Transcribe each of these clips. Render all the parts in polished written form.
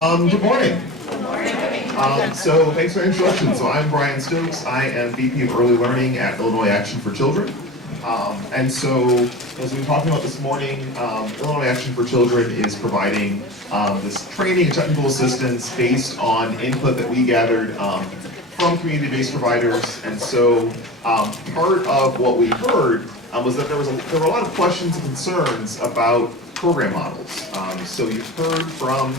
Good morning. So thanks for the introduction. So I'm Bryan Stokes. I am VP of Early Learning at Illinois Action for Children. And so as we were talking about this morning, Illinois Action for Children is providing this training and technical assistance based on input that we gathered from community-based providers. And so part of what we heard was that there were a lot of questions and concerns about program models. So you've heard from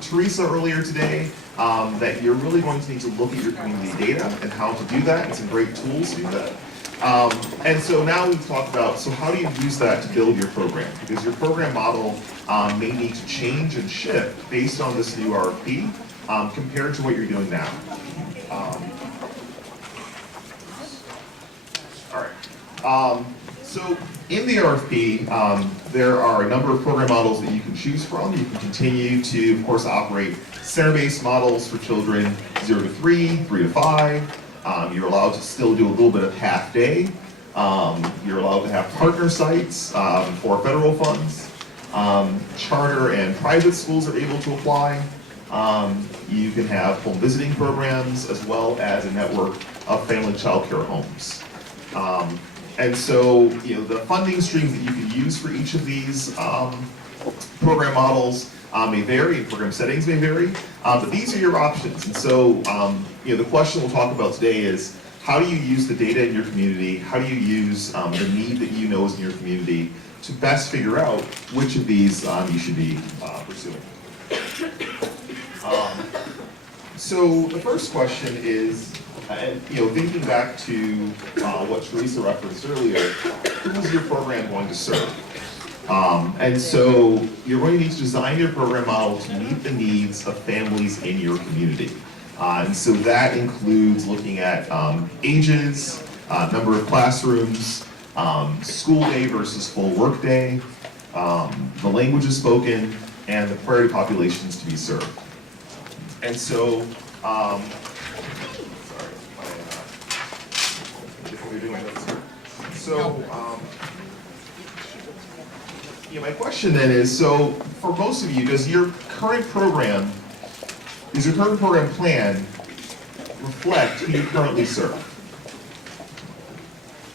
Teresa earlier today that you're really going to need to look at your community data and how to do that, and some great tools to do that. And so now we've talked about, so how do you use that to build your program? Because your program model may need to change and shift based on this new RFP compared to what you're doing now. All right. So in the RFP, there are a number of program models that you can choose from. You can continue to, of course, operate center-based models for children 0 to 3, 3 to 5. You're allowed to still do a little bit of half-day. You're allowed to have partner sites for federal funds. Charter and private schools are able to apply. You can have home visiting programs as well as a network of family child care homes. And so, the funding streams that you can use for each of these program models may vary, and program settings may vary, but these are your options. And so, the question we'll talk about today is, how do you use the data in your community? How do you use the need that you know is in your community to best figure out which of these you should be pursuing? So the first question is, thinking back to what Teresa referenced earlier, who is your program going to serve? And so you're going to need to design your program model to meet the needs of families in your community. And so that includes looking at ages, number of classrooms, school day versus full work day, the languages spoken, and the priority populations to be served. And so, my question then is, so for most of you, does your current program plan reflect who you currently serve?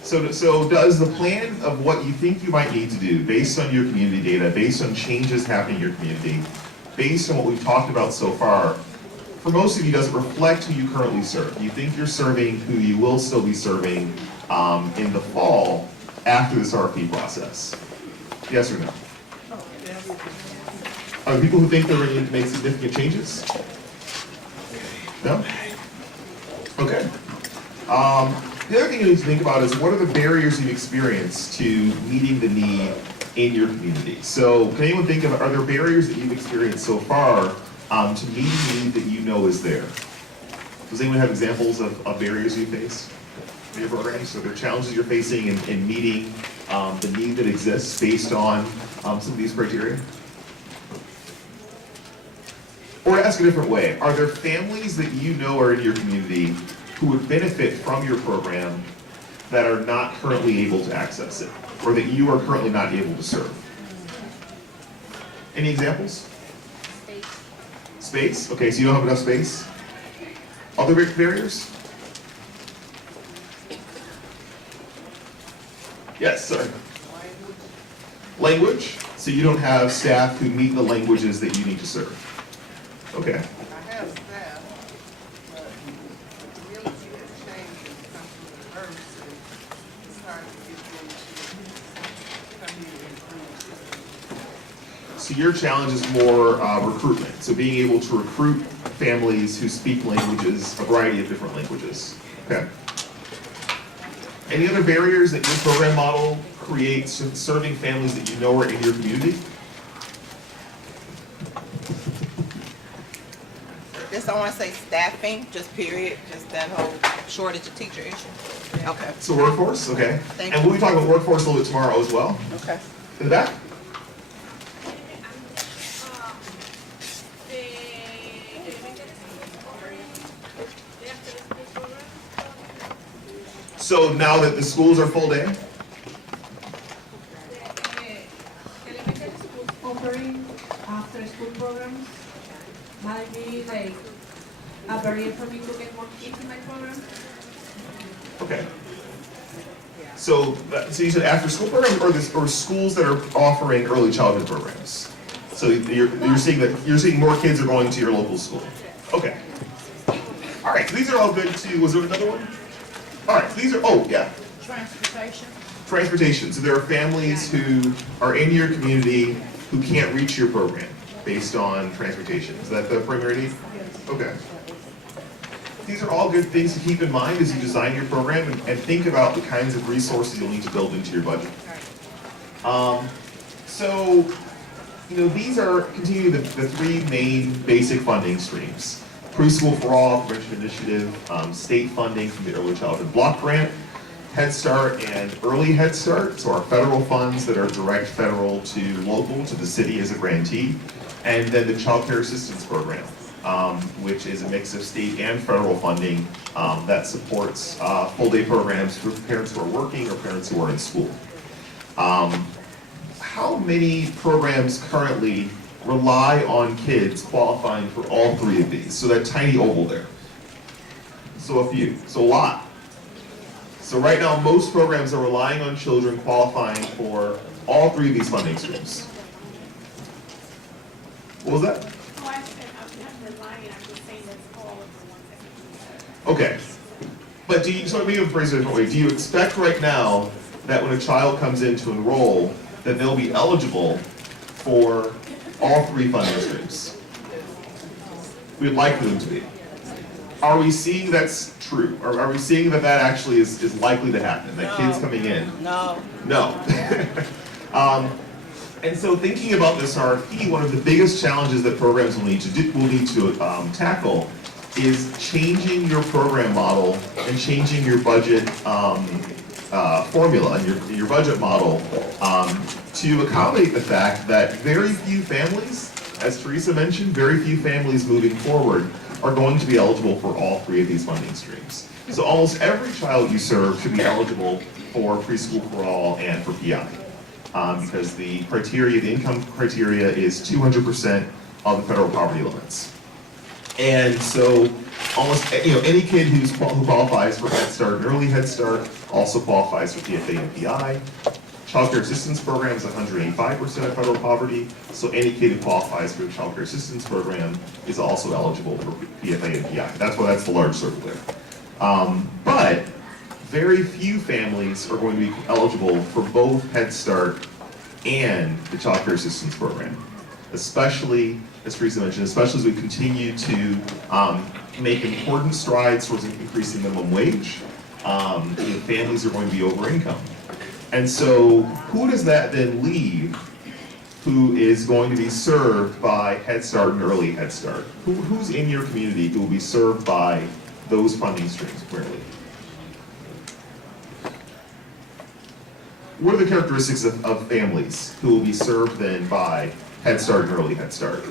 So does the plan of what you think you might need to do, based on your community data, based on changes happening in your community, based on what we've talked about so far, for most of you, does it reflect who you currently serve? Do you think you're serving who you will still be serving in the fall after this RFP process? Yes or no? Are there people who think they're going to need to make significant changes? No? Okay. The other thing you need to think about is, what are the barriers you've experienced to meeting the need in your community? So can anyone think of, are there barriers that you've experienced so far to meet the need that you know is there? Does anyone have examples of barriers you face in your program? So there are challenges you're facing in meeting the need that exists based on some of these criteria? Or to ask a different way, are there families that you know are in your community who would benefit from your program that are not currently able to access it, or that you are currently not able to serve? Any examples? Space? Okay, so you don't have enough space? Other barriers? Yes, sir. Language? So you don't have staff who meet the languages that you need to serve. Okay. I have staff, but the community has changed when it comes to the nurse, and it's hard to get them to come here and improve. So your challenge is more recruitment. So being able to recruit families who speak languages, a variety of different languages. Okay. Any other barriers that your program model creates in serving families that you know are in your community? Just don't want to say staffing, just period, just that whole shortage of teacher issue. Okay. So workforce, okay. Thank And you. we'll be talking about workforce a little bit tomorrow as well. Okay. In the back? So now that the schools are full day? Elementary schools offering after-school programs? might be like a barrier for me to get more kids in my program. Okay. So you said after school programs or schools that are offering early childhood programs? So you're seeing more kids are going to your local school. Okay. All right, so these are all good too. Was there another one? All right, so these are, oh yeah. Transportation. Transportation. So there are families who are in your community who can't reach your program based on transportation. Is that the primary need? Okay. These are all good things to keep in mind as you design your program and think about the kinds of resources you'll need to build into your budget. So, these are continue the three main basic funding streams. Preschool for All, Prevention Initiative, state funding from the Early Childhood Block Grant, Head Start and Early Head Start, so our federal funds that are direct federal to local, to the city as a grantee, and then the Child Care Assistance Program, which is a mix of state and federal funding that supports full-day programs for parents who are working or parents who are in school. How many programs currently rely on kids qualifying for all three of these? So that tiny oval there. So a few, so a lot. So right now, most programs are relying on children qualifying for all three of these funding streams. What was that? Oh, I said, I'm not relying, I'm just saying that's all of the ones that we Okay. But so let me phrase it a different way. Do you expect right now that when a child comes in to enroll, that they'll be eligible for all three funding streams? We'd like for them to be. Are we seeing that's true? Or are we seeing that actually is likely to happen? That kids coming in? No. No. And so thinking about this RFP, one of the biggest challenges that programs will need to tackle is changing your program model and changing your budget formula and your budget model to accommodate the fact that very few families, as Teresa mentioned, very few families moving forward are going to be eligible for all three of these funding streams. So almost every child you serve should be eligible for Preschool for All and for PI. Because the income criteria is 200% of the federal poverty limits. And so almost any kid who qualifies for Head Start and Early Head Start also qualifies for PFA and PI. Child Care Assistance Program is 185% of federal poverty, so any kid who qualifies for the Child Care Assistance Program is also eligible for PFA and PI. That's why that's the large circle there. But very few families are going to be eligible for both Head Start and the Child Care Assistance Program, especially, as Teresa mentioned, especially as we continue to make important strides towards increasing minimum wage. Families are going to be over income. And so who does that then leave who is going to be served by Head Start and Early Head Start? Who's in your community who will be served by those funding streams clearly? What are the characteristics of families who will be served then by Head Start and Early Head Start?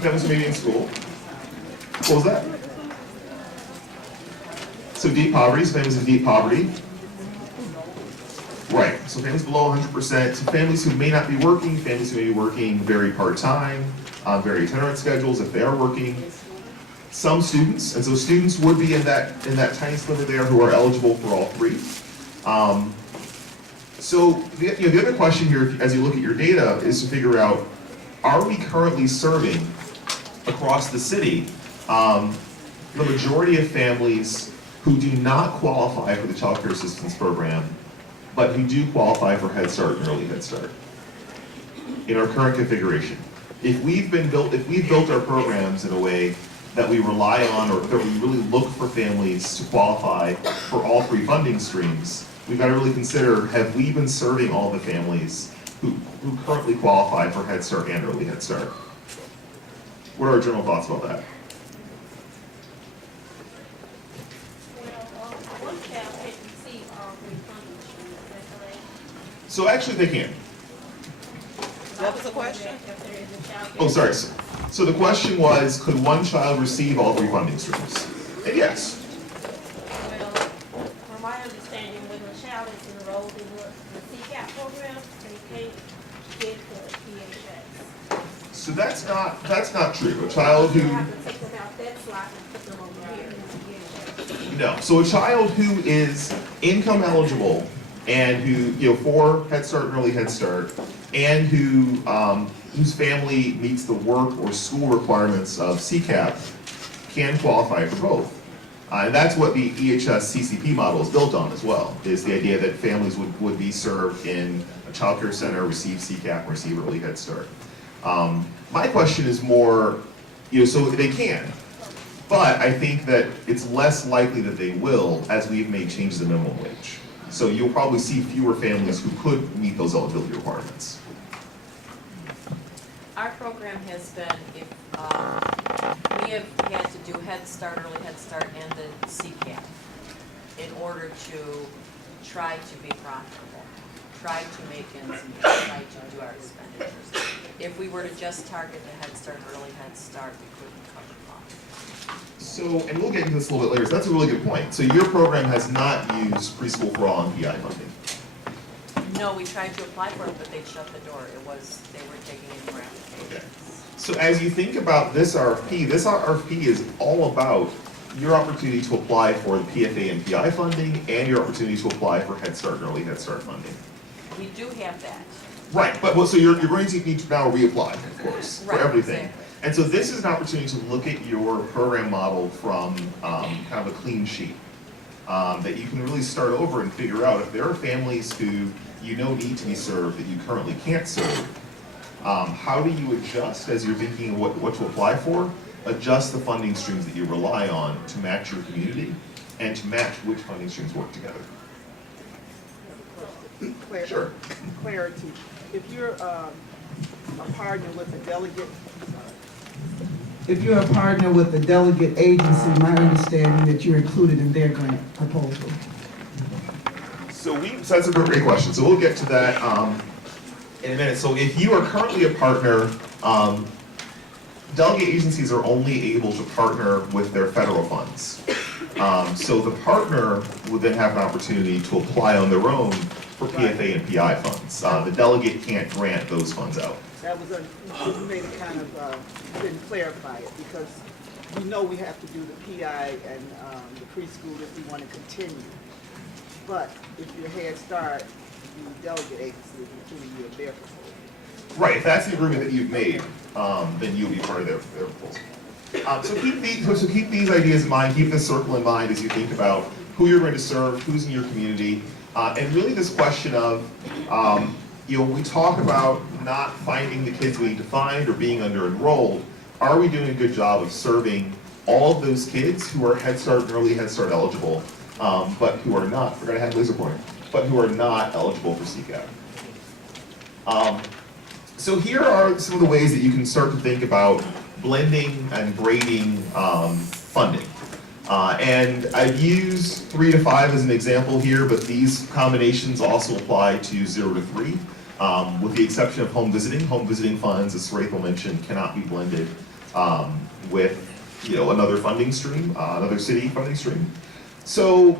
Families maybe in school. What was that? So deep poverty, so families in deep poverty. Right, so families below 100%, so families who may not be working, families who may be working very part-time, very itinerant schedules if they are working. Some students, and so students would be in that tiny sliver there who are eligible for all three. So the other question here, as you look at your data, is to figure out, are we currently serving across the city the majority of families who do not qualify for the Child Care Assistance Program, but who do qualify for Head Start and Early Head Start in our current configuration? If we've built our programs in a way that we rely on, or that we really look for families to qualify for all three funding streams, we've got to really consider, have we been serving all the families who currently qualify for Head Start and Early Head Start? What are our general thoughts about that? One child can't receive all three funding streams, is that correct? So actually they can. What was the question? If there is a child care. Oh, sorry. So the question was, could one child receive all three funding streams? And yes. Well, from my understanding, when a child is enrolled in the CCAP program, they can't get the PHA. So that's not true. A child You who, have to take them out that slot and put them over here. no, so a child who is income eligible and who, for Head Start and Early Head Start, and who, whose family meets the work or school requirements of CCAP can qualify for both. And that's what the EHS CCP model is built on as well, is the idea that families would be served in a child care center, receive CCAP, receive Early Head Start. My question is more, so they can, but I think that it's less likely that they will as we've made changes in minimum wage. So you'll probably see fewer families who could meet those eligibility requirements. Our program has been, if, we have had to do Head Start, Early Head Start, and the CCAP in order to try to be profitable, try to make ends meet, try to do our expenditures. If we were to just target the Head Start, Early Head Start, we couldn't cover costs. So, and we'll get into this a little bit later, so that's a really good point. So your program has not used Preschool for All and PI funding? No, we tried to apply for it, but they shut the door. They were taking in more applications. Okay. So as you think about this RFP is all about your opportunity to apply for the PFA and PI funding and your opportunity to apply for Head Start and Early Head Start funding. We do have that. Right, but so you're going to need to now reapply, of course, for Right, everything. exactly. And so this is an opportunity to look at your program model from kind of a clean sheet. That you can really start over and figure out if there are families who need to be served that you currently can't serve. How do you adjust as you're thinking of what to apply for? Adjust the funding streams that you rely on to match your community and to match which funding streams work together. Sure. Clarity. If you're a partner with a delegate, If you're a partner with a delegate agency, my understanding that you're included in their grant proposal. So that's a great question. So we'll get to that in a minute. So if you are currently a partner, delegate agencies are only able to partner with their federal funds. So the partner would then have an opportunity to apply on their own for PFA and PI funds. The delegate can't grant those funds out. that was you made it kind of, didn't clarify it, because we have to do the PI and the preschool if we want to continue. But if you're Head Start, the delegate agency is including you in their proposal. Right, if that's the agreement that you've made, then you'll be part of their proposal. So keep these ideas in mind, keep this circle in mind as you think about who you're going to serve, who's in your community, and really this question of, we talk about not finding the kids we need to find or being under-enrolled. Are we doing a good job of serving all of those kids who are Head Start and Early Head Start eligible, but who are not, forgot I had a laser pointer, but who are not eligible for CCAP? So here are some of the ways that you can start to think about blending and grading funding. And I've used 3 to 5 as an example here, but these combinations also apply to 0 to 3, with the exception of home visiting. Home visiting funds, as Rachel mentioned, cannot be blended with another funding stream, another city funding stream. So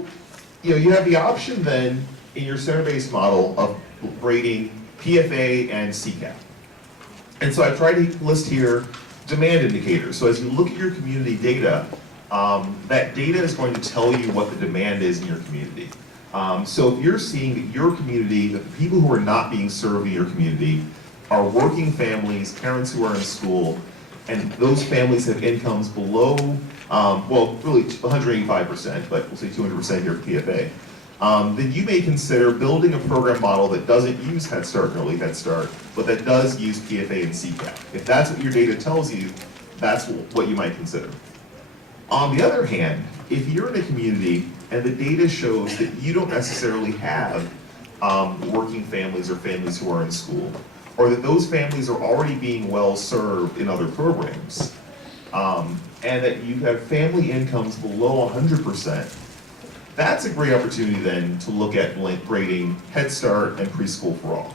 you have the option then in your center-based model of grading PFA and CCAP. And so I've tried to list here demand indicators. So as you look at your community data, that data is going to tell you what the demand is in your community. So if you're seeing that your community, that the people who are not being served in your community are working families, parents who are in school, and those families have incomes below, really 185%, but we'll say 200% here for PFA, then you may consider building a program model that doesn't use Head Start and Early Head Start, but that does use PFA and CCAP. If that's what your data tells you, that's what you might consider. On the other hand, if you're in a community and the data shows that you don't necessarily have working families or families who are in school, or that those families are already being well served in other programs, and that you have family incomes below 100%, that's a great opportunity then to look at grading Head Start and Preschool for All.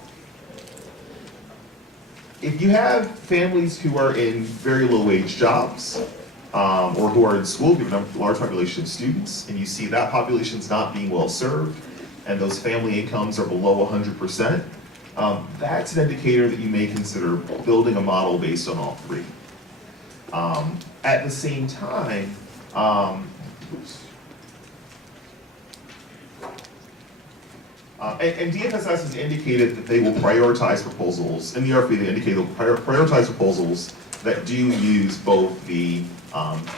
If you have families who are in very low wage jobs, or who are in school, you have a large population of students, and you see that population's not being well served, and those family incomes are below 100%, that's an indicator that you may consider building a model based on all three. At the same time, and DFSS has indicated that they will prioritize proposals, in the RFP they indicate they'll prioritize proposals that do use both the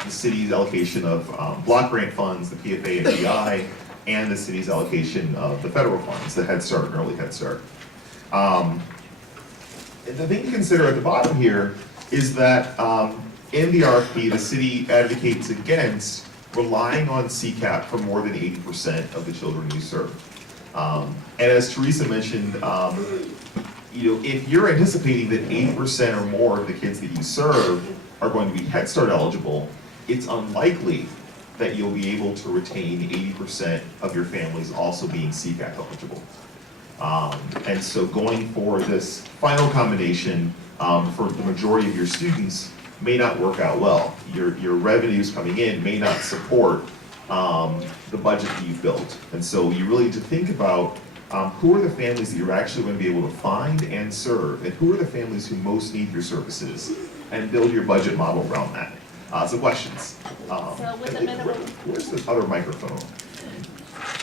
city's allocation of block grant funds, the PFA and PI, and the city's allocation of the federal funds, the Head Start and Early Head Start. The thing to consider at the bottom here is that in the RFP, the city advocates against relying on CCAP for more than 80% of the children you serve. And as Teresa mentioned, if you're anticipating that 80% or more of the kids that you serve are going to be Head Start eligible, it's unlikely that you'll be able to retain 80% of your families also being CCAP eligible. And so going for this final combination for the majority of your students may not work out well. Your revenues coming in may not support the budget that you've built. And so you really need to think about who are the families that you're actually going to be able to find and serve, and who are the families who most need your services, and build your budget model around that. So questions? So with the minimum, Where's the other microphone?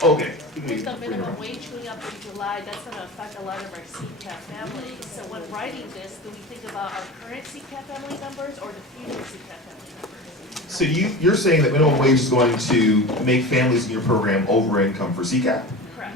Okay. with the minimum wage going up in July, that's gonna affect a lot of our CCAP families. So when writing this, do we think about our current CCAP family numbers or the future CCAP family numbers? So you're saying that minimum wage is going to make families in your program over income for CCAP? Correct.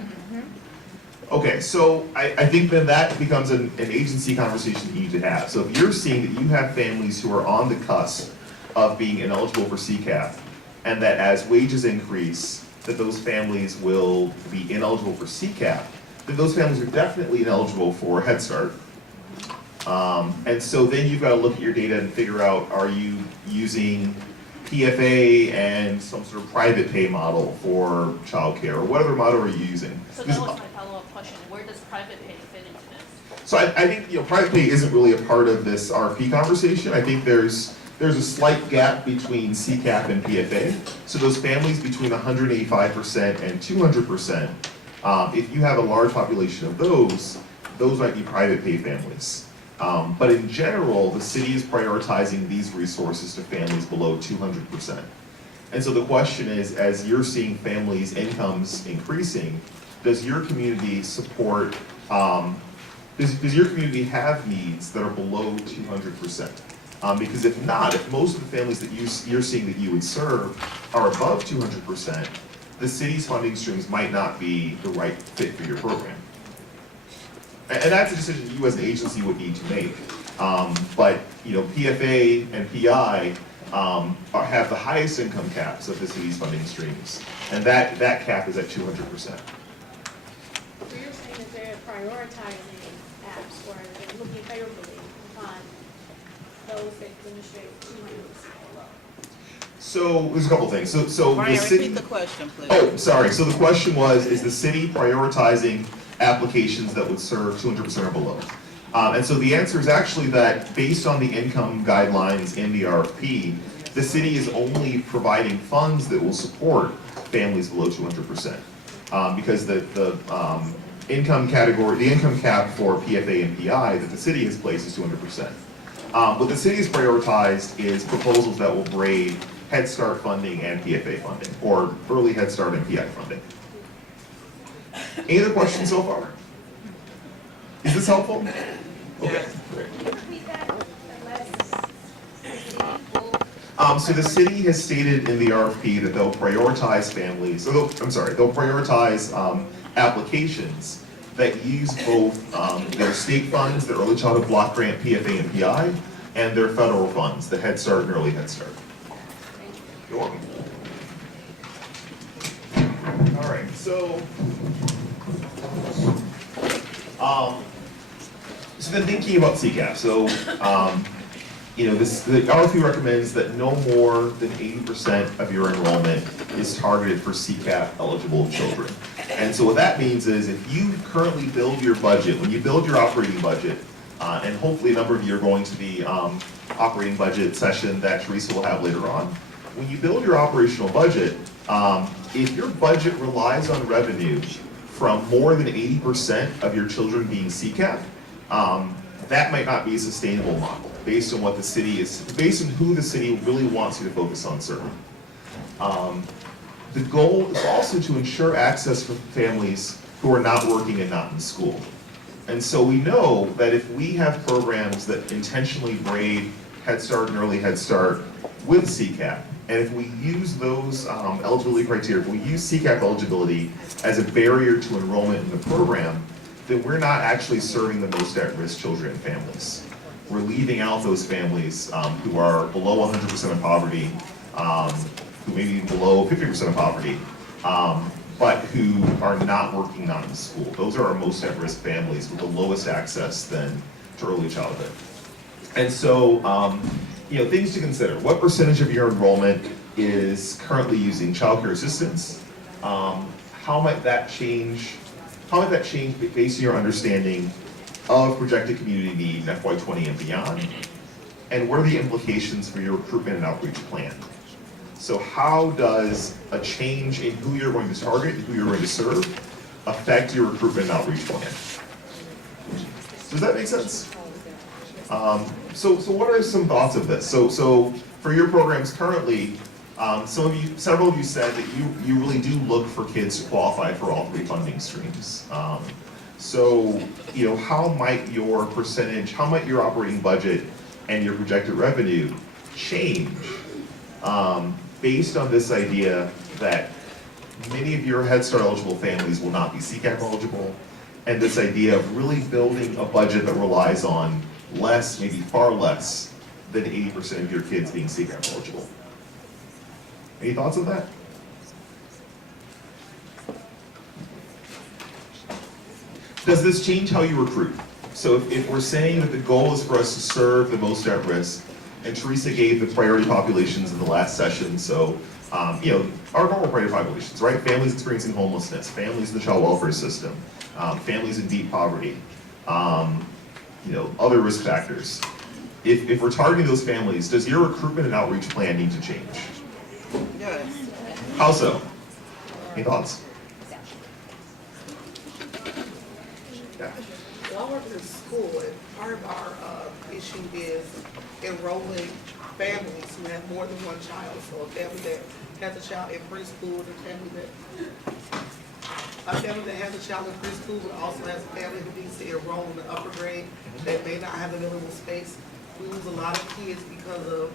Okay, so I think then that becomes an agency conversation that you need to have. So if you're seeing that you have families who are on the cusp of being ineligible for CCAP, and that as wages increase, that those families will be ineligible for CCAP, then those families are definitely ineligible for Head Start. And so then you've got to look at your data and figure out, are you using PFA and some sort of private pay model for childcare, or what other model are you using? So that was my follow-up question. Where does private pay fit into this? So I think private pay isn't really a part of this RFP conversation. I think there's a slight gap between CCAP and PFA. So those families between 185% and 200%, if you have a large population of those might be private pay families. But in general, the city is prioritizing these resources to families below 200%. And so the question is, as you're seeing families' incomes increasing, does your community support, does your community have needs that are below 200%? Because if not, if most of the families that you're seeing that you would serve are above 200%, the city's funding streams might not be the right fit for your program. And that's a decision you as an agency would need to make. But PFA and PI have the highest income caps of the city's funding streams, and that cap is at 200%. So you're saying that they're prioritizing apps or they're looking favorably upon those that demonstrate 200 or below? So there's a couple things. So Bryan, the city. repeat the question, please. Oh, sorry. So the question was, is the city prioritizing applications that would serve 200% or below? And so the answer is actually that based on the income guidelines in the RFP, the city is only providing funds that will support families below 200%. Because the income category, the income cap for PFA and PI that the city has placed is 200%. What the city has prioritized is proposals that will braid Head Start funding and PFA funding, or early Head Start and PI funding. Any other questions so far? Is this helpful? Okay, great. Repeat that So the city has stated in the RFP that they'll prioritize families, or they'll prioritize applications that use both their state funds, their early childhood block grant, PFA and PI, and their federal funds, the Head Start and Early Head Start. You're welcome. All right, so then thinking about CCAP, so the RFP recommends that no more than 80% of your enrollment is targeted for CCAP eligible children. And so what that means is if you currently build your budget, when you build your operating budget, and hopefully a number of you are going to the operating budget session that Teresa will have later on, when you build your operational budget, if your budget relies on revenue from more than 80% of your children being CCAP, that might not be a sustainable model based on what the city is, based on who the city really wants you to focus on serving. The goal is also to ensure access for families who are not working and not in school. And so we know that if we have programs that intentionally braid Head Start and Early Head Start with CCAP, and if we use those eligibility criteria, if we use CCAP eligibility as a barrier to enrollment in the program, then we're not actually serving the most at-risk children and families. We're leaving out those families who are below 100% of poverty, who may be below 50% of poverty, but who are not working, not in school. Those are our most at-risk families with the lowest access then to early childhood. And so, things to consider. What percentage of your enrollment is currently using childcare assistance? How might that change based on your understanding of projected community need in FY20 and beyond? And what are the implications for your recruitment and outreach plan? So how does a change in who you're going to target and who you're going to serve affect your recruitment and outreach plan? Does that make sense? So what are some thoughts of this? So for your programs currently, several of you said that you really do look for kids to qualify for all three funding streams. So how might your operating budget and your projected revenue change based on this idea that many of your Head Start eligible families will not be CCAP eligible, and this idea of really building a budget that relies on less, maybe far less, than 80% of your kids being CCAP eligible? Any thoughts on that? Does this change how you recruit? So if we're saying that the goal is for us to serve the most at risk, and Teresa gave the priority populations in the last session, so our normal priority populations, right? Families experiencing homelessness, families in the child welfare system, families in deep poverty, other risk factors. If we're targeting those families, does your recruitment and outreach plan need to change? Yes. How so? Any thoughts? Yeah. Well, I work in a school, and part of our issue is enrolling families who have more than one child. So a family that has a child in preschool, a family that has a child in preschool, but also has a family who needs to enroll in the upper grade that may not have available space. We lose a lot of kids because of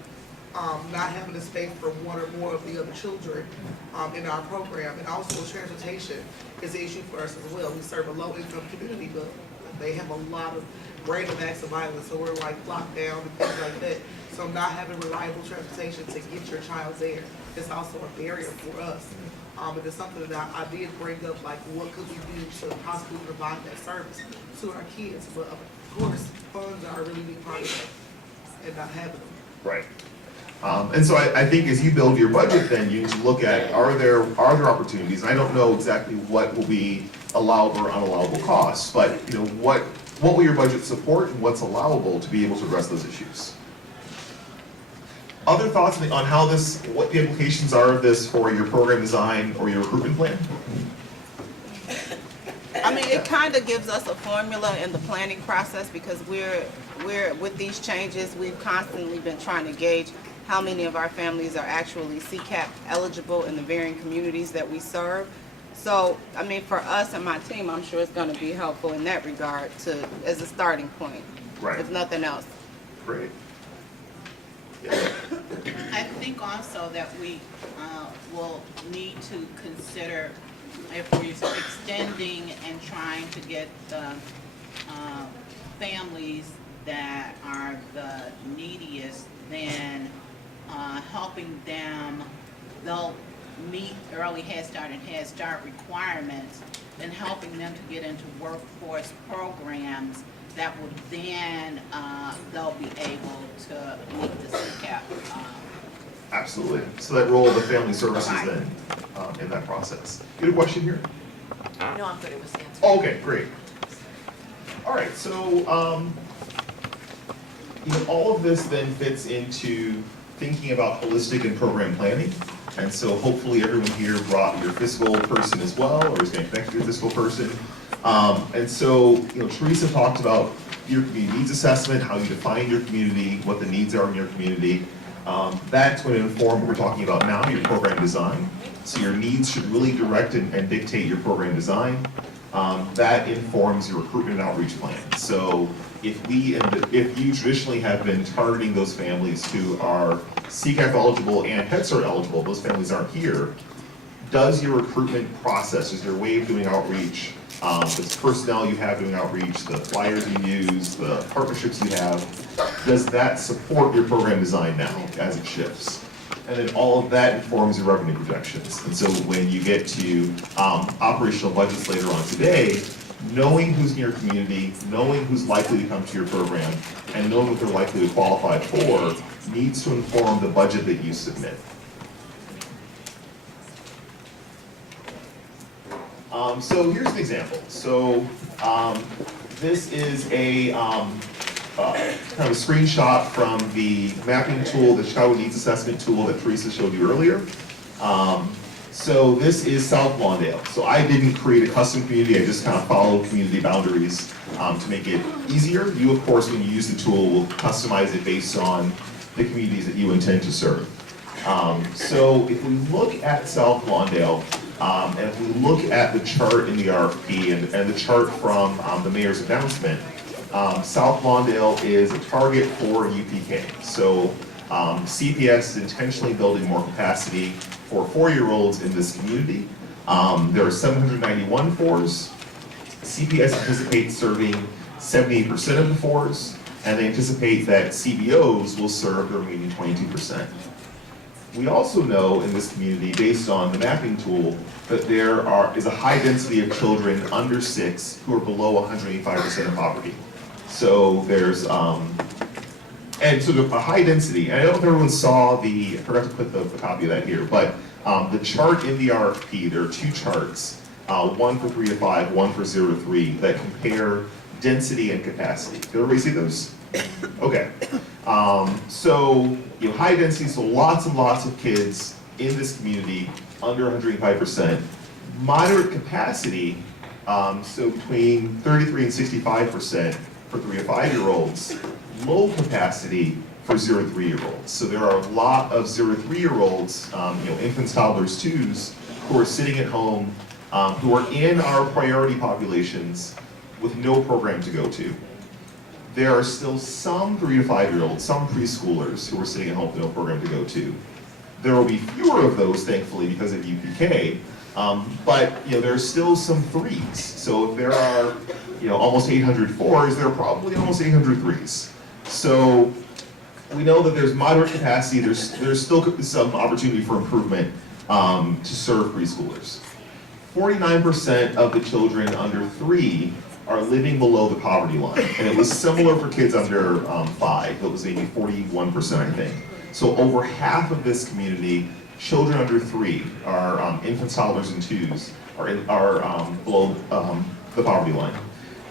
not having the space for one or more of the other children in our program. And also transportation is an issue for us as well. We serve a low-income community, but they have a lot of random acts of violence, so we're like locked down and things like that. So not having reliable transportation to get your child there is also a barrier for us. But it's something that I did bring up, like what could we do to possibly provide that service to our kids? But of course, funds are a really big part of that and not having them. Right. And so I think as you build your budget, then you need to look at are there opportunities? And I don't know exactly what will be allowable or unallowable costs, but what will your budget support and what's allowable to be able to address those issues? Other thoughts on how what the implications are of this for your program design or your recruitment plan? I mean, it kind of gives us a formula in the planning process because we're with these changes, we've constantly been trying to gauge how many of our families are actually CCAP eligible in the varying communities that we serve. So, I mean, for us and my team, I'm sure it's going to be helpful in that regard as a starting point, Right. if nothing else. Great. I think also that we will need to consider if we're extending and trying to get the families that are the neediest, then helping them, they'll meet early Head Start and Head Start requirements, and helping them to get into workforce programs that will then, they'll be able to meet the CCAP. Absolutely. So that role of the family services Right. then in that process. You had a question here? No, I'm good, it was answered. Oh, okay, great. All right, so all of this then fits into thinking about holistic and program planning. And so hopefully everyone here brought your fiscal person as well, or is going to connect to your fiscal person. And so, Teresa talked about your community needs assessment, how you define your community, what the needs are in your community. That's going to inform what we're talking about now, your program design. So your needs should really direct and dictate your program design. That informs your recruitment and outreach plan. So if you traditionally have been targeting those families who are CCAP eligible and Head Start eligible, those families aren't here, does your recruitment process, is your way of doing outreach, the personnel you have doing outreach, the flyers you use, the partnerships you have, does that support your program design now as it shifts? And then all of that informs your revenue projections. And so when you get to operational budgets later on today, knowing who's in your community, knowing who's likely to come to your program, and knowing what they're likely to qualify for needs to inform the budget that you submit. So here's an example. So this is a kind of a screenshot from the mapping tool, the Chicago Needs Assessment tool that Teresa showed you earlier. So this is South Lawndale. So I didn't create a custom community, I just kind of followed community boundaries to make it easier. You, of course, when you use the tool, will customize it based on the communities that you intend to serve. So if we look at South Lawndale, and if we look at the chart in the RFP and the chart from the mayor's announcement, South Lawndale is a target for UPK. So CPS is intentionally building more capacity for 4-year-olds in this community. There are 791 4s. CPS anticipates serving 78% of the 4s, and they anticipate that CBOs will serve the remaining 22%. We also know in this community, based on the mapping tool, that there is a high density of children under 6 who are below 185% of poverty. So there's, and so a high density, and I don't know if everyone saw I forgot to put the copy of that here, but the chart in the RFP, there are 2 charts, one for 3 to 5, one for 0 to 3, that compare density and capacity. Did everybody see those? Okay. So, high density, so lots and lots of kids in this community, under 105%. Moderate capacity, so between 33 and 65% for 3 to 5-year-olds. Low capacity for 0 to 3-year-olds. So there are a lot of 0 to 3-year-olds, infants, toddlers, 2s, who are sitting at home, who are in our priority populations with no program to go to. There are still some 3 to 5-year-olds, some preschoolers who are sitting at home with no program to go to. There will be fewer of those, thankfully, because of UPK, but there are still some 3s. So if there are almost 800 4s, there are probably almost 800 3s. So we know that there's moderate capacity, there's still some opportunity for improvement to serve preschoolers. 49% of the children under 3 are living below the poverty line. And it was similar for kids under 5. It was maybe 41%, I think. So over half of this community, children under 3, are infants, toddlers, and 2s, are below the poverty line.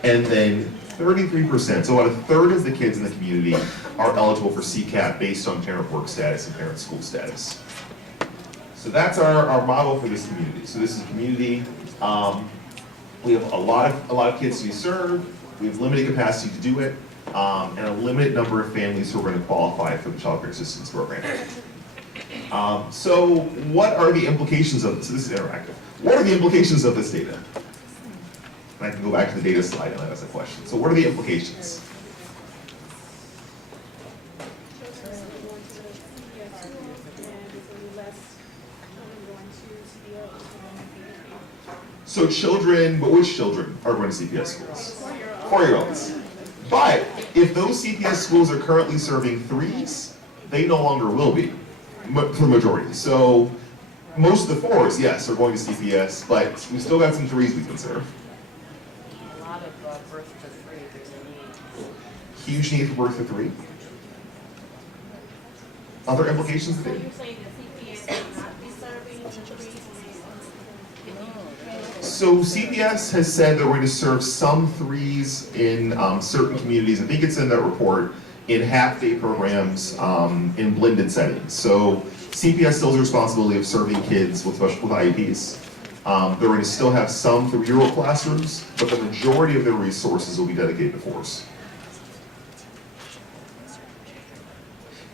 And then 33%, so about a third of the kids in the community are eligible for CCAP based on parent work status and parent school status. So that's our model for this community. So this is a community, we have a lot of kids to be served, we have limited capacity to do it, and a limited number of families who are going to qualify for the Child Care Assistance Program. So what are the implications of this? So this is interactive. What are the implications of this data? And I can go back to the data slide and ask a question. So what are the implications? So children, but which children are going to CPS schools? 4-year-olds. But if those CPS schools are currently serving 3s, they no longer will be, for the majority. So most of the 4s, yes, are going to CPS, but we've still got some 3s we can serve. A lot of birth to 3, there's a need. Huge need for birth to 3. Other implications of the data? You're saying the CPS will not be serving the 3s? So CPS has said they're going to serve some 3s in certain communities. I think it's in that report. in half-day programs in blended settings. So CPS still has the responsibility of serving kids with IEPs. They're going to still have some 3-year-old classrooms, but the majority of their resources will be dedicated to 4s.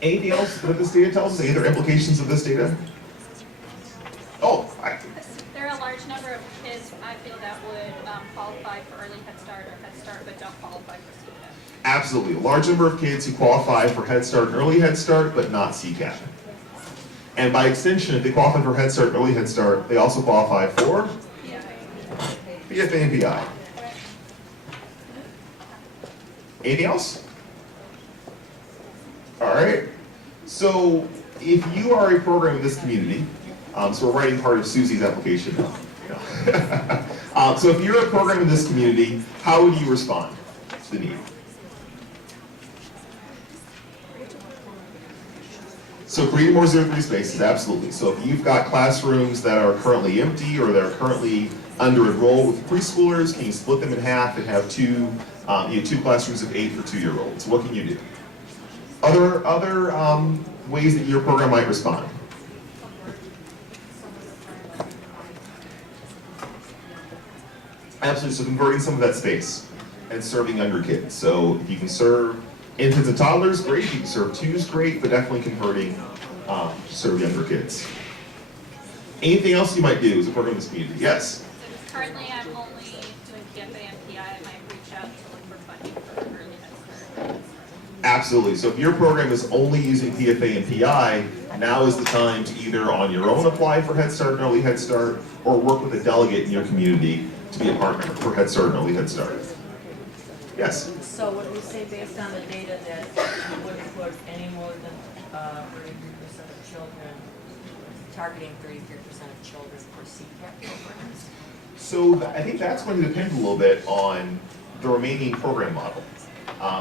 Anything else that this data tells us? Any other implications of this data? Oh, There are a large number of kids, I feel, that would qualify for early Head Start or Head Start, but don't qualify for CPAP. absolutely. A large number of kids who qualify for Head Start and Early Head Start, but not CCAP. And by extension, if they qualify for Head Start and Early Head Start, they also qualify for PFA and PI. Anything else? All right. So if you are a program in this community, so we're writing part of Susie's application now. So if you're a program in this community, how would you respond to the need? So creating more 0-3 spaces, absolutely. So if you've got classrooms that are currently empty or that are currently under-enrolled with preschoolers, can you split them in half and have two classrooms of 8 for 2-year-olds? What can you do? Other ways that your program might respond. Absolutely, so converting some of that space and serving younger kids. So if you can serve infants and toddlers, great. If you can serve 2s, great, but definitely converting to serve younger kids. Anything else you might do as a program in this community? Yes? So currently I'm only doing PFA and PI. I might reach out to look for funding for early Head Start. Absolutely. So if your program is only using PFA and PI, now is the time to either on your own apply for Head Start and Early Head Start, or work with a delegate in your community to be a partner for Head Start and Early Head Start. Yes? So would we say based on the data that you wouldn't put any more than 33% of children, targeting 33% of children for CCAP programs? So I think that's going to depend a little bit on the remaining program model.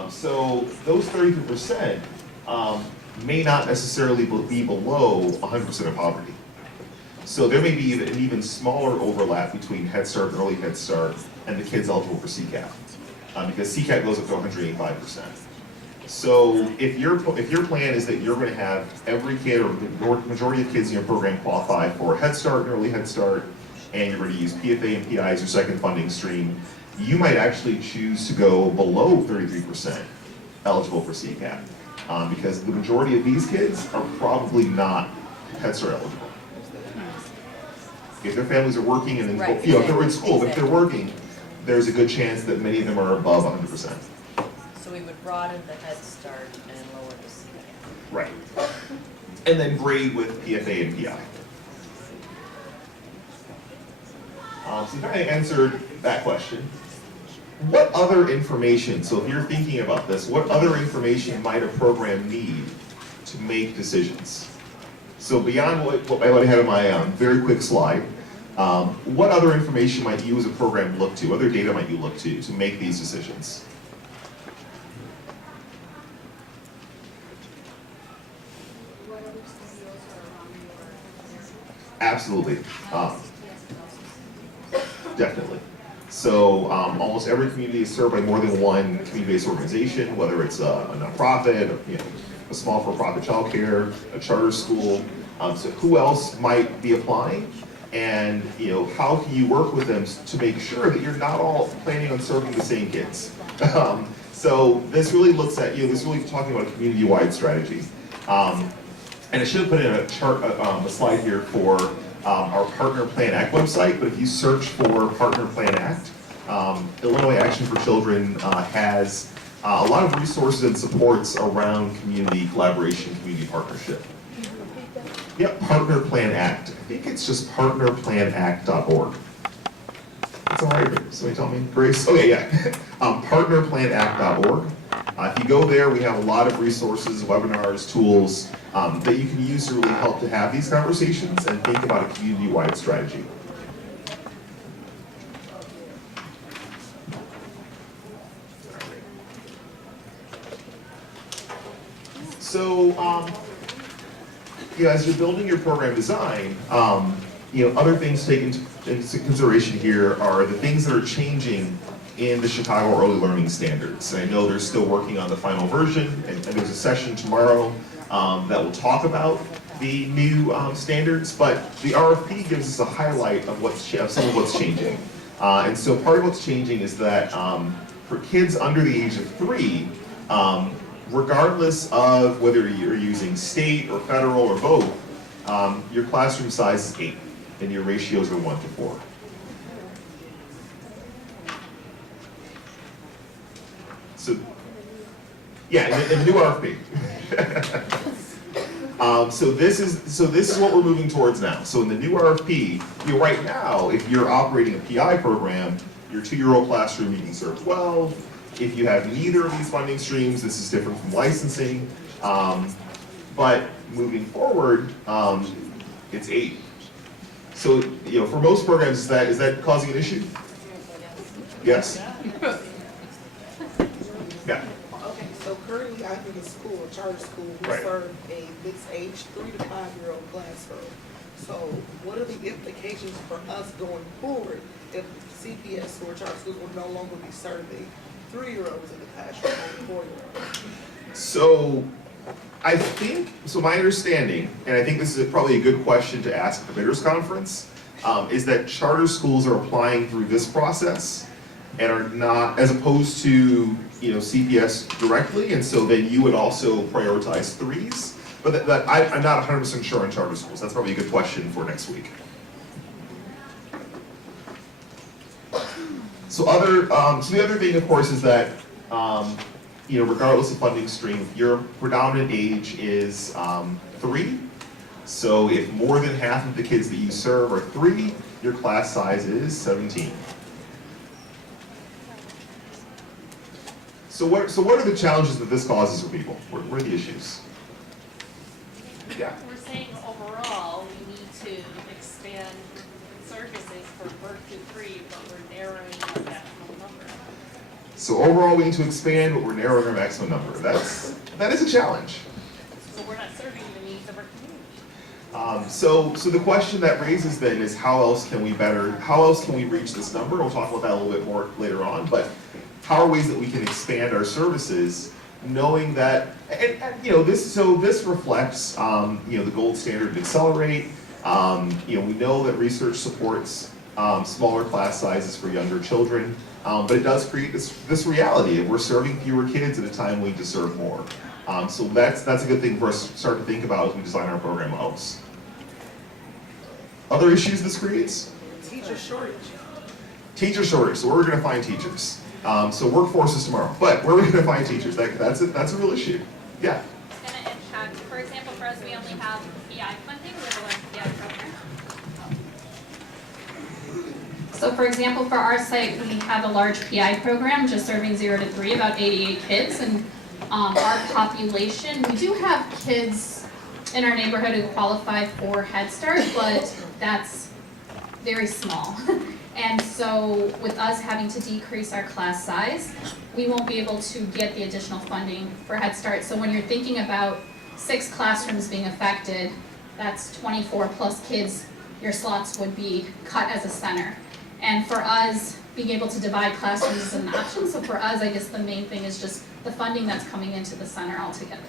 So those 33% may not necessarily be below 100% of poverty. So there may be an even smaller overlap between Head Start and Early Head Start and the kids eligible for CCAP, because CCAP goes up to 185%. So if your plan is that you're going to have every kid or the majority of kids in your program qualify for Head Start and Early Head Start, and you're going to use PFA and PI as your second funding stream, you might actually choose to go below 33% eligible for CCAP, because the majority of these kids are probably not Head Start eligible. If their families are working and then, Right, if they're in school, but if exactly. they're working, there's a good chance that many of them are above 100%. So we would broaden the Head Start and lower the CCAP. Right. And then grade with PFA and PI. So if I answered that question, what other information, so if you're thinking about this, what other information might a program need to make decisions? So beyond what I had on my very quick slide, what other information might you as a program look to, other data might you look to make these decisions? Absolutely. Definitely. So almost every community is served by more than one community-based organization, whether it's a nonprofit, a small for-profit childcare, a charter school. So who else might be applying? And how can you work with them to make sure that you're not all planning on serving the same kids? So this really looks at this really talking about a community-wide strategy. And I should have put in a chart, a slide here for our Partner Plan Act website, but if you search for Partner Plan Act, Illinois Action for Children has a lot of resources and supports around community collaboration, community partnership. Yep, Partner Plan Act. I think it's just partnerplanact.org. That's all right, somebody tell me, Grace? Okay, yeah. Partnerplanact.org. If you go there, we have a lot of resources, webinars, tools that you can use to really help to have these conversations and think about a community-wide strategy. So, as you're building your program design, other things to take into consideration here are the things that are changing in the Chicago Early Learning Standards. And I know they're still working on the final version, and there's a session tomorrow that will talk about the new standards, but the RFP gives us a highlight of some of what's changing. And so part of what's changing is that for kids under the age of 3, regardless of whether you're using state or federal or both, your classroom size is 8 and your ratios are 1 to 4. So, yeah, in the new RFP. So this is what we're moving towards now. So in the new RFP, right now, if you're operating a PI program, your 2-year-old classroom, you can serve 12. If you have neither of these funding streams, this is different from licensing. But moving forward, it's 8. So for most programs, is that causing an issue? Yes. Yeah. Okay, so currently I'm in a school, a charter school, we Right. serve a mixed age 3 to 5-year-old classroom. So what are the implications for us going forward if CPS or charter schools will no longer be serving 3-year-olds in the classroom or 4-year-olds? So I think, my understanding, and I think this is probably a good question to ask at the bidders conference, is that charter schools are applying through this process and are not, as opposed to CPS directly, and so then you would also prioritize 3s. But I'm not 100% sure on charter schools. That's probably a good question for next week. So the other thing, of course, is that regardless of funding stream, your predominant age is 3. So if more than half of the kids that you serve are 3, your class size is 17. So what are the challenges that this causes for people? What are the issues? Yeah. We're saying overall, we need to expand services for birth to 3, but we're narrowing the maximum number. So overall, we need to expand, but we're narrowing our maximum number. That is a challenge. So we're not serving the needs of our community. So the question that raises then is how else can we reach this number? We'll talk about that a little bit more later on, but how are ways that we can expand our services, knowing that, this reflects, the gold standard to accelerate. We know that research supports smaller class sizes for younger children, but it does create this reality of we're serving fewer kids at a time we need to serve more. So that's a good thing for us to start to think about as we design our program models. Other issues this creates? Teacher shortage. Teacher shortage, so where are we gonna find teachers? So workforce is tomorrow, but where are we gonna find teachers? That's a real issue. Yeah. It's gonna impact, for example, for us, we only have PI funding, we have a large PI program. So for example, for our site, we have a large PI program, just serving 0 to 3, about 88 kids, and our population, we do have kids in our neighborhood who qualify for Head Start, but that's very small. And so with us having to decrease our class size, we won't be able to get the additional funding for Head Start. So when you're thinking about 6 classrooms being affected, that's 24 plus kids, your slots would be cut as a center. And for us, being able to divide classrooms is an option. So for us, I guess the main thing is just the funding that's coming into the center altogether.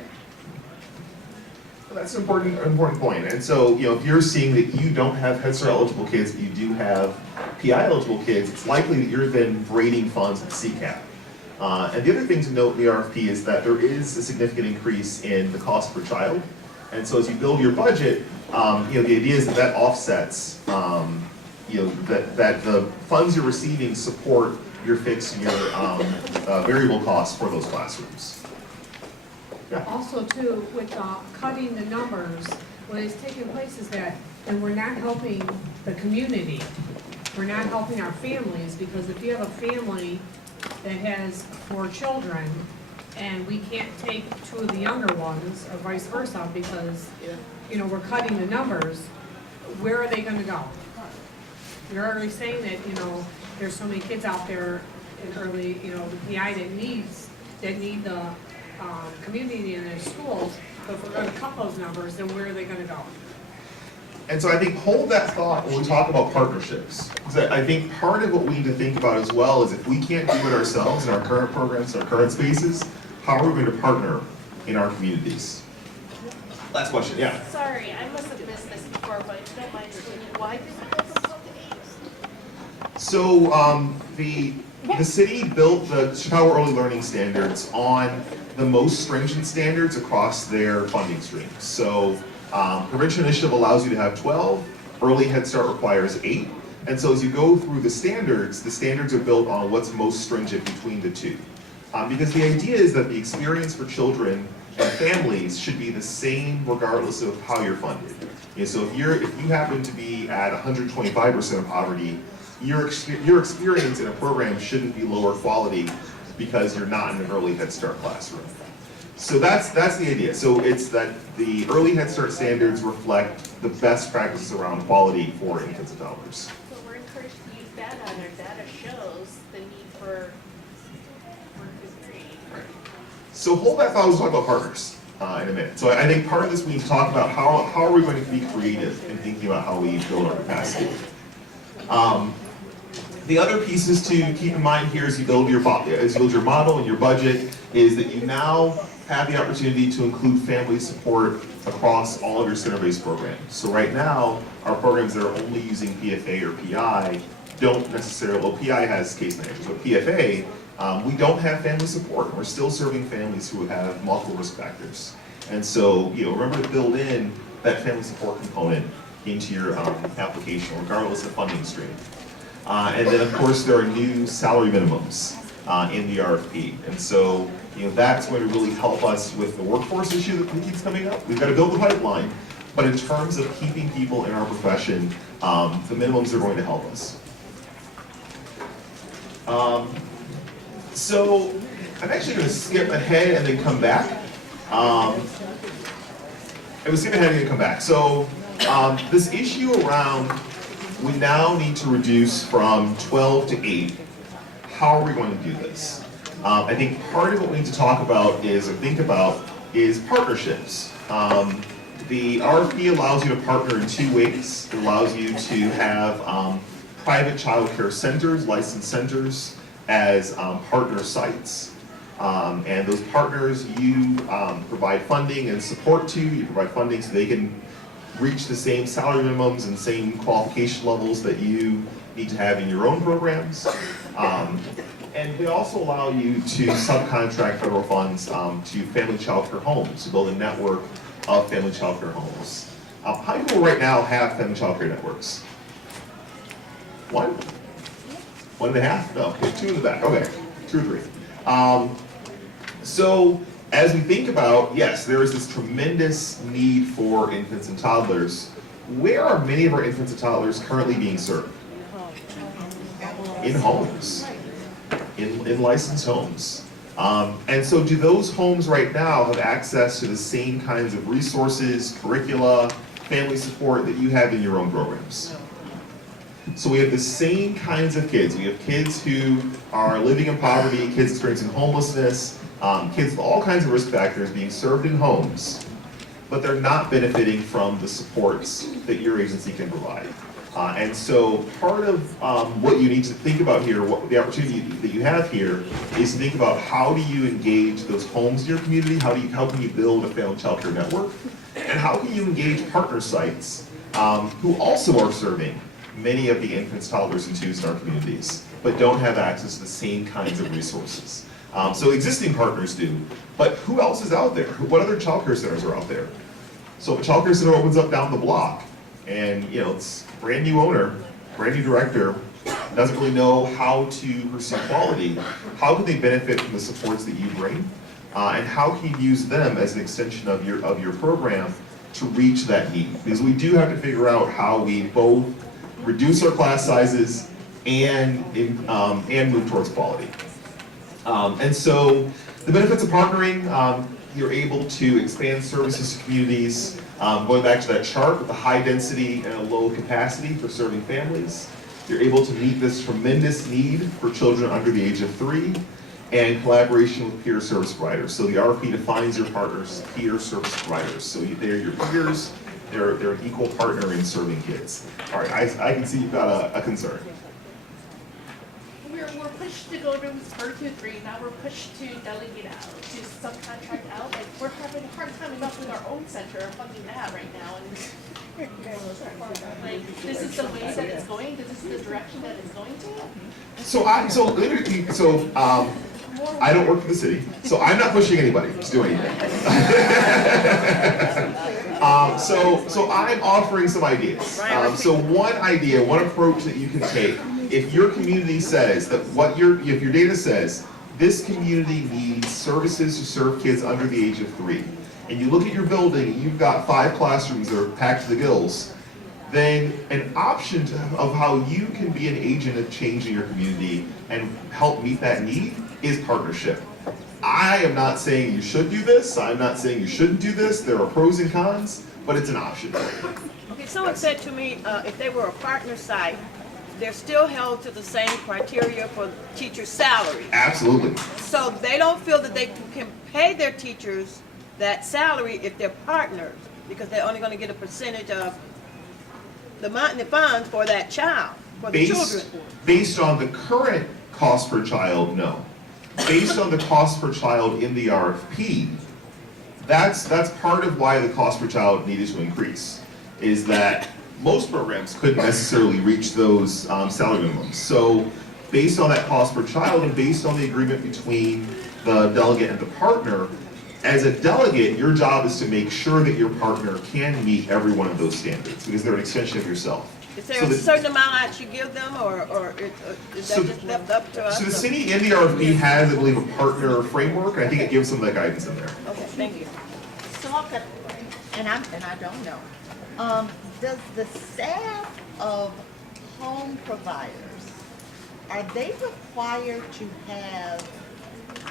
Well, that's an important point. And so, if you're seeing that you don't have Head Start eligible kids, but you do have PI eligible kids, it's likely that you're then braiding funds with CCAP. And the other thing to note in the RFP is that there is a significant increase in the cost per child. And so as you build your budget, the idea is that offsets, that the funds you're receiving support your fixed and your variable costs for those classrooms. Yeah. Also too, with cutting the numbers, what is taking place is that, and we're not helping the community. We're not helping our families, because if you have a family that has 4 children, and we can't take 2 of the younger ones, or vice versa, because, we're cutting the numbers, where are they gonna go? You're already saying that, there's so many kids out there in early, the PI that need the community in their schools, but if we're gonna cut those numbers, then where are they gonna go? And so I think hold that thought when we talk about partnerships. Because I think part of what we need to think about as well is if we can't do it ourselves in our current programs, our current spaces, how are we going to partner in our communities? Last question, yeah. Sorry, I must have missed this before, but if you don't mind explaining, why did you go from 12 to 8? So the city built the Chicago Early Learning Standards on the most stringent standards across their funding streams. So Prevention Initiative allows you to have 12, Early Head Start requires 8. And so as you go through the standards are built on what's most stringent between the two. Because the idea is that the experience for children and families should be the same regardless of how you're funded. So if you happen to be at 125% of poverty, your experience in a program shouldn't be lower quality because you're not in an early Head Start classroom. So that's the idea. So it's that the early Head Start standards reflect the best practices around quality for infants and toddlers. So we're encouraged to use data, and our data shows the need for 1 to 3. So hold that thought, we'll talk about partners in a minute. So I think part of this we need to talk about how are we going to be creative in thinking about how we build our capacity. The other pieces to keep in mind here as you build your model and your budget is that you now have the opportunity to include family support across all of your center-based programs. So right now, our programs that are only using PFA or PI don't necessarily, well, PI has case managers, but PFA, we don't have family support. We're still serving families who have multiple risk factors. And so, remember to build in that family support component into your application, regardless of funding stream. And then, of course, there are new salary minimums in the RFP. And so, that's going to really help us with the workforce issue that keeps coming up. We've got to build the pipeline, but in terms of keeping people in our profession, the minimums are going to help us. So, I'm actually going to skip ahead and then come back. I will skip ahead and then come back. So, this issue around we now need to reduce from 12 to 8. How are we going to do this? I think part of what we need to talk about is, or think about, is partnerships. The RFP allows you to partner in 2 ways. It allows you to have private child care centers, licensed centers, as partner sites. And those partners you provide funding and support to. You provide funding so they can reach the same salary minimums and same qualification levels that you need to have in your own programs. And they also allow you to subcontract federal funds to family child care homes, to build a network of family child care homes. How many people right now have family child care networks? 1? 1.5? No, okay, 2 in the back, okay, 2 or 3. So, as we think about, yes, there is this tremendous need for infants and toddlers. Where are many of our infants and toddlers currently being served? In homes, in licensed homes. And so do those homes right now have access to the same kinds of resources, curricula, family support that you have in your own programs? So we have the same kinds of kids. We have kids who are living in poverty, kids experiencing homelessness, kids with all kinds of risk factors being served in homes, but they're not benefiting from the supports that your agency can provide. And so part of what you need to think about here, what the opportunity that you have here, is to think about how do you engage those homes in your community, how can you build a family child care network, and how can you engage partner sites who also are serving many of the infants, toddlers, and twos in our communities, but don't have access to the same kinds of resources. So existing partners do, but who else is out there? What other child care centers are out there? So if a child care center opens up down the block, and it's brand new owner, brand new director, doesn't really know how to pursue quality, how can they benefit from the supports that you bring? And how can you use them as an extension of your program to reach that need? Because we do have to figure out how we both reduce our class sizes and move towards quality. And so the benefits of partnering, you're able to expand services to communities, going back to that chart with the high density and a low capacity for serving families. You're able to meet this tremendous need for children under the age of 3, and collaboration with peer service providers. So the RFP defines your partners as peer service providers. So they're your peers They're an equal partner in serving kids. All right, I can see you've got a concern. We're pushed to go to birth to 3, now we're pushed to delegate out, to subcontract out, like, we're having a hard time enough with our own center funding that right now, and like, this is the way that it's going, this is the direction that it's going to? So I don't work for the city, so I'm not pushing anybody to do anything. So I'm offering some ideas. So one idea, one approach that you can take, if your community says that if your data says this community needs services to serve kids under the age of 3, and you look at your building and you've got 5 classrooms that are packed to the gills, then an option of how you can be an agent of change in your community and help meet that need is partnership. I am not saying you should do this, I'm not saying you shouldn't do this, there are pros and cons, but it's an option. Okay, someone said to me, if they were a partner site, they're still held to the same criteria for teacher salary. Absolutely. So they don't feel that they can pay their teachers that salary if they're partners, because they're only gonna get a percentage of the funds for that child, for the children. Based on the current cost per child, no. Based on the cost per child in the RFP, that's part of why the cost per child needed to increase, is that most programs couldn't necessarily reach those salary minimums. So based on that cost per child and based on the agreement between the delegate and the partner, as a delegate, your job is to make sure that your partner can meet every one of those standards, because they're an extension of yourself. Is there a certain amount I should give them, or is that just left up to us? So the city in the RFP has, I believe, a partner framework, and I think it gives some of that guidance in there. Okay, thank you. So I've got, and I don't know. Does the staff of home providers, are they required to have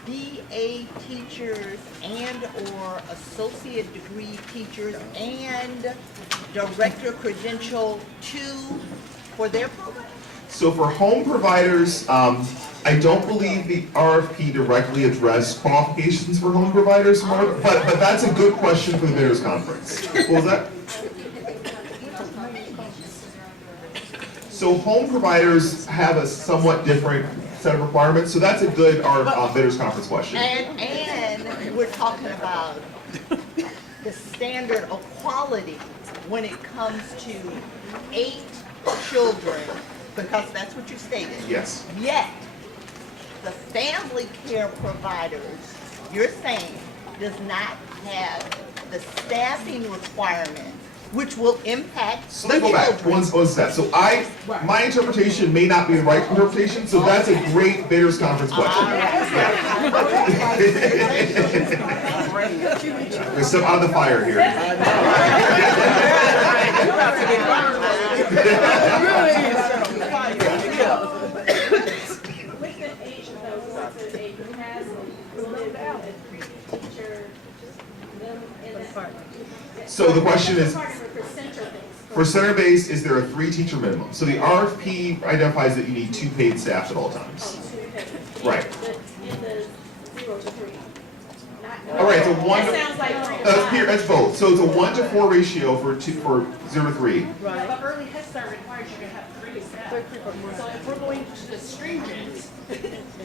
BA teachers and or associate degree teachers and director credential 2 for their program? So for home providers, I don't believe the RFP directly addressed qualifications for home providers, but that's a good question for the bidders conference. What was that? So home providers have a somewhat different set of requirements, so that's a good bidders conference question. And we're talking about the standard of quality when it comes to 8 children, because that's what you stated. Yes. Yet, the family care providers, you're saying, does not have the staffing requirements, which will impact So the let's go back children. one step. So my interpretation may not be the right interpretation, so that's a great bidders conference question. We're step out of the fire here. With the age of those ones, a who has a live out a 3-teacher, them in that. So the question is, For center-based. for center-based, is there a 3-teacher minimum? So the RFP identifies that you need 2 paid staff at all times. Right. In the 0 to 3. All right, it's a 1 to. That sounds like 3. That's both. So it's a 1 to 4 ratio for 0 to 3. Right. But early Head Start requires you to have 3 staff. So if we're going to the stringent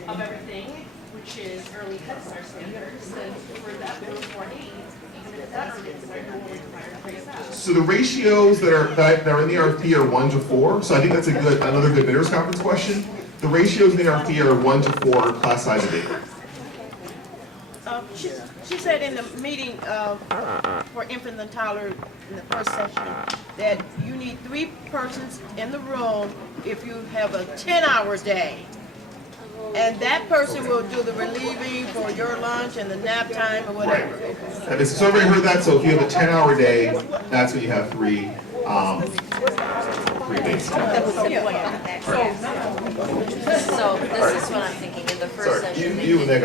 of everything, which is early Head Start standards, then for that group 4 needs, even if that early Head Start will require 3 staff. So the ratios that are in the RFP are 1 to 4. So I think that's another good bidders conference question. The ratios in the RFP are 1 to 4 class size of 8. She said in the meeting for infant and toddler in the first session that you need 3 persons in the room if you have a 10-hour day. And that person will do the relieving for your lunch and the nap time or whatever. Right. So everybody heard that? So if you have a 10-hour day, that's when you have 3 days. So this is what I'm thinking, in the first Sorry, session, you and Nick.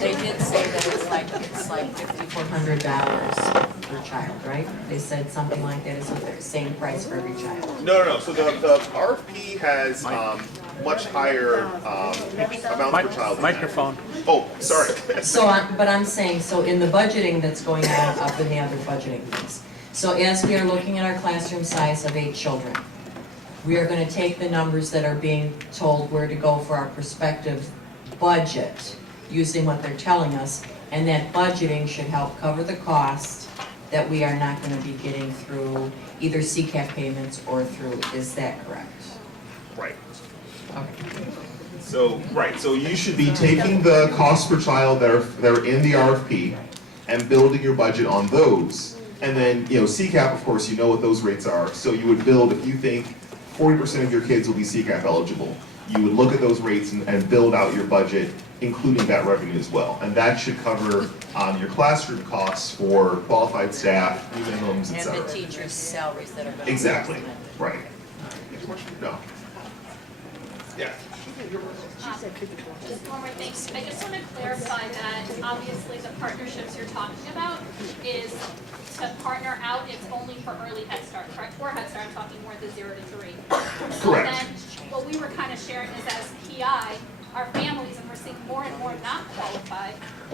they did say that it's like $5,400 per child, right? They said something like that, is the same price for every child. No. So the RFP has much higher amounts per child. Microphone. Oh, sorry. So, but I'm saying, so in the budgeting that's going on up in the other budgeting things, So as we are looking at our classroom size of 8 children, we are gonna take the numbers that are being told where to go for our prospective budget, using what they're telling us, and that budgeting should help cover the cost that we are not gonna be getting through either CCAP payments or through, is that correct? Right. Okay. So, right, so you should be taking the cost per child that are in the RFP and building your budget on those. And then, CCAP, of course, you know what those rates are, so you would build, if you think 40% of your kids will be CCAP eligible, you would look at those rates and build out your budget, including that revenue as well. And that should cover your classroom costs for qualified staff, new minimums, et And cetera. the teachers' salaries that are gonna be Exactly, implemented. right. No. Yeah. Just one more thing, I just want to clarify that obviously the partnerships you're talking about is to partner out, it's only for early Head Start, correct? Or Head Start, I'm talking more the 0 to 3. So Correct. then, what we were kind of sharing is as PI, our families, and we're seeing more and more not qualify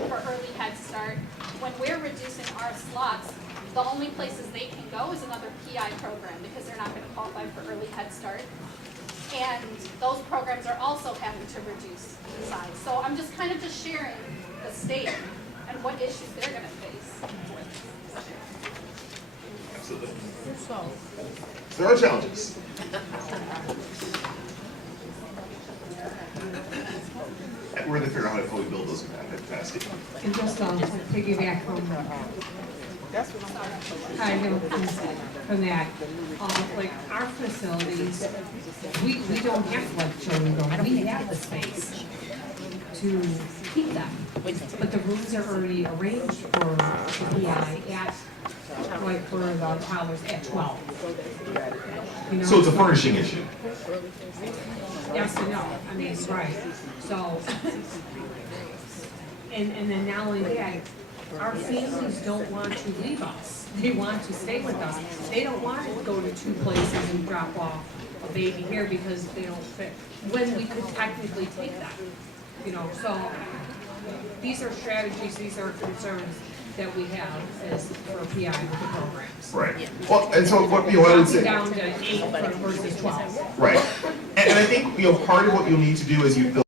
for early Head Start, when we're reducing our slots, the only places they can go is another PI program because they're not going to qualify for early Head Start. And those programs are also having to reduce size. So I'm just kind of just sharing the state and what issues they're gonna face. Absolutely. There are challenges. And we're going to figure out how to fully build those capacity. And just piggyback from that, like our facilities, we don't have to let children go, we have the space to keep them. But the rooms are already arranged for the PI at, like for the toddlers at 12. You know, So it's a furnishing issue. yes and no, I mean, it's right, so. And then not only that, our families don't want to leave us. They want to stay with us. They don't want to go to 2 places and drop off a baby here because they don't fit, when we could technically take them. So these are strategies, these are concerns that we have as for PI with the programs. Right. Well, and so what, I would say. Down to 8 versus 12. Right. And I think, part of what you'll need to do is you build